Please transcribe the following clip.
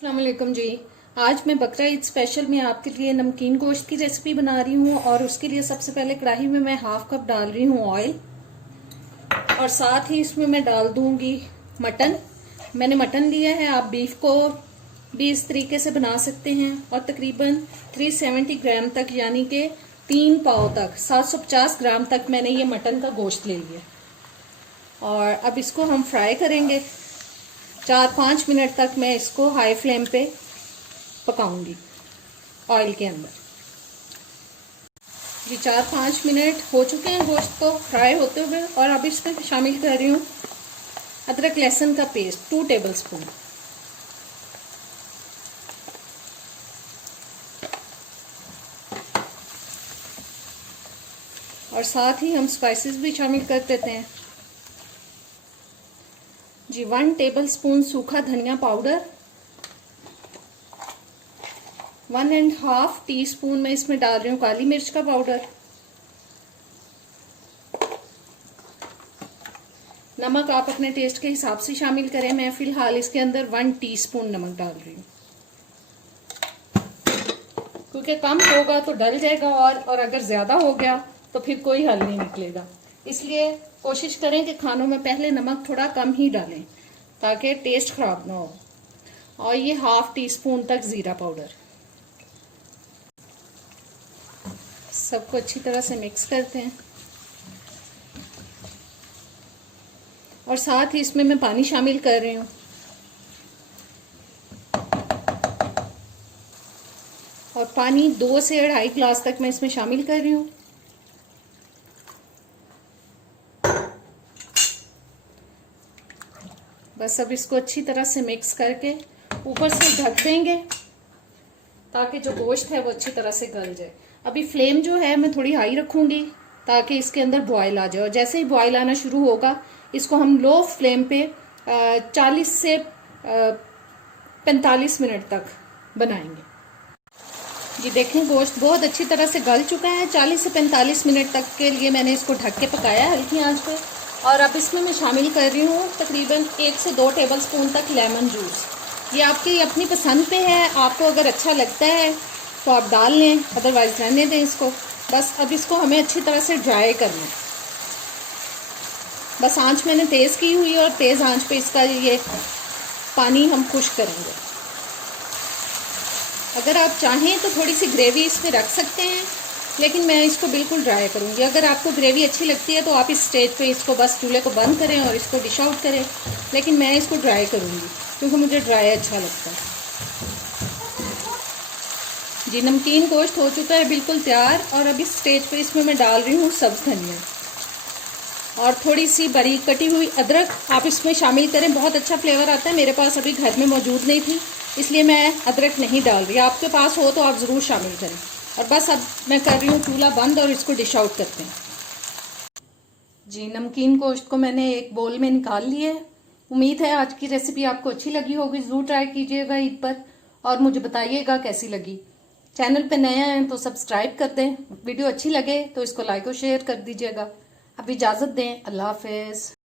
अस्सलाम वालेकुम जी। आज मैं बकरा ईद स्पेशल में आपके लिए नमकीन गोश्त की रेसिपी बना रही हूँ और उसके लिए सबसे पहले कढ़ाई में मैं हाफ कप डाल रही हूँ ऑयल और साथ ही इसमें मैं डाल दूंगी मटन। मैंने मटन लिया है, आप बीफ को भी इस तरीके से बना सकते हैं और तकरीबन 370 ग्राम तक यानी कि 3 पाव तक 750 ग्राम तक मैंने ये मटन का गोश्त ले लिया और अब इसको हम फ्राई करेंगे। 4-5 मिनट तक मैं इसको हाई फ्लेम पे पकाऊंगी ऑयल के अंदर। ये 4-5 मिनट हो चुके हैं गोश्त को फ्राई होते हुए और अब इसमें शामिल कर रही हूँ अदरक लहसुन का पेस्ट 2 टेबलस्पून। और साथ ही हम स्पाइसेस भी शामिल कर देते हैं जी। 1 टेबलस्पून सूखा धनिया पाउडर, 1.5 टीस्पून मैं इसमें डाल रही हूँ काली मिर्च का पाउडर। नमक आप अपने टेस्ट के हिसाब से शामिल करें, मैं फिलहाल इसके अंदर 1 टीस्पून नमक डाल रही हूँ क्योंकि कम होगा तो डल जाएगा और अगर ज्यादा हो गया तो फिर कोई हल नहीं निकलेगा। इसलिए कोशिश करें कि खानों में पहले नमक थोड़ा कम ही डालें ताकि टेस्ट खराब ना हो। और ये 1/2 टीस्पून तक जीरा पाउडर। सबको अच्छी तरह से मिक्स करते हैं और साथ ही इसमें मैं पानी शामिल कर रही हूँ। और पानी 2 से 2.5 गिलास तक मैं इसमें शामिल कर रही हूँ। बस अब इसको अच्छी तरह से मिक्स करके ऊपर से ढक देंगे ताकि जो गोश्त है वो अच्छी तरह से गल जाए। अभी फ्लेम जो है मैं थोड़ी हाई रखूंगी ताकि इसके अंदर बॉयल आ जाए और जैसे ही बॉयल आना शुरू होगा इसको हम लो फ्लेम पे 40 से 45 मिनट तक बनाएंगे। ये देखें गोश्त बहुत अच्छी तरह से गल चुका है। 40 से 45 मिनट तक के लिए मैंने इसको ढक के पकाया हल्की आंच पे। और अब इसमें मैं शामिल कर रही हूँ तकरीबन 1 से 2 टेबलस्पून तक लेमन जूस। ये आपकी अपनी पसंद पे है, आपको अगर अच्छा लगता है तो आप डाल लें, अदरवाइज रहने दें इसको। बस अब इसको हमें अच्छी तरह से ड्राई करना है। बस आंच मैंने तेज़ की हुई है और तेज़ आंच पे इसका ये पानी हम खुश्क करेंगे। अगर आप चाहें तो थोड़ी सी ग्रेवी इसमें रख सकते हैं, लेकिन मैं इसको बिल्कुल ड्राई करूँगी। अगर आपको ग्रेवी अच्छी लगती है तो आप इस स्टेज पे इसको बस चूल्हे को बंद करें और इसको डिश आउट करें, लेकिन मैं इसको ड्राई करूँगी क्योंकि मुझे ड्राई अच्छा लगता है जी। नमकीन गोश्त हो चुका है बिल्कुल तैयार और अब इस स्टेज पे इसमें मैं डाल रही हूँ सब्ज़ धनिया और थोड़ी सी बारीक कटी हुई अदरक आप इसमें शामिल करें, बहुत अच्छा फ्लेवर आता है। मेरे पास अभी घर में मौजूद नहीं थी इसलिए मैं अदरक नहीं डाल रही, आपके पास हो तो आप ज़रूर शामिल करें। और बस अब मैं कर रही हूँ चूल्हा बंद और इसको डिश आउट करते हैं जी। नमकीन गोश्त को मैंने एक बोल में निकाल लिया है। उम्मीद है आज की रेसिपी आपको अच्छी लगी होगी, ज़रूर ट्राई कीजिएगा ईद पर और मुझे बताइएगा कैसी लगी। चैनल पे नए हैं तो सब्सक्राइब कर दें, वीडियो अच्छी लगे तो इसको लाइक और शेयर कर दीजिएगा। अब इजाज़त दें, अल्लाह हाफिज़।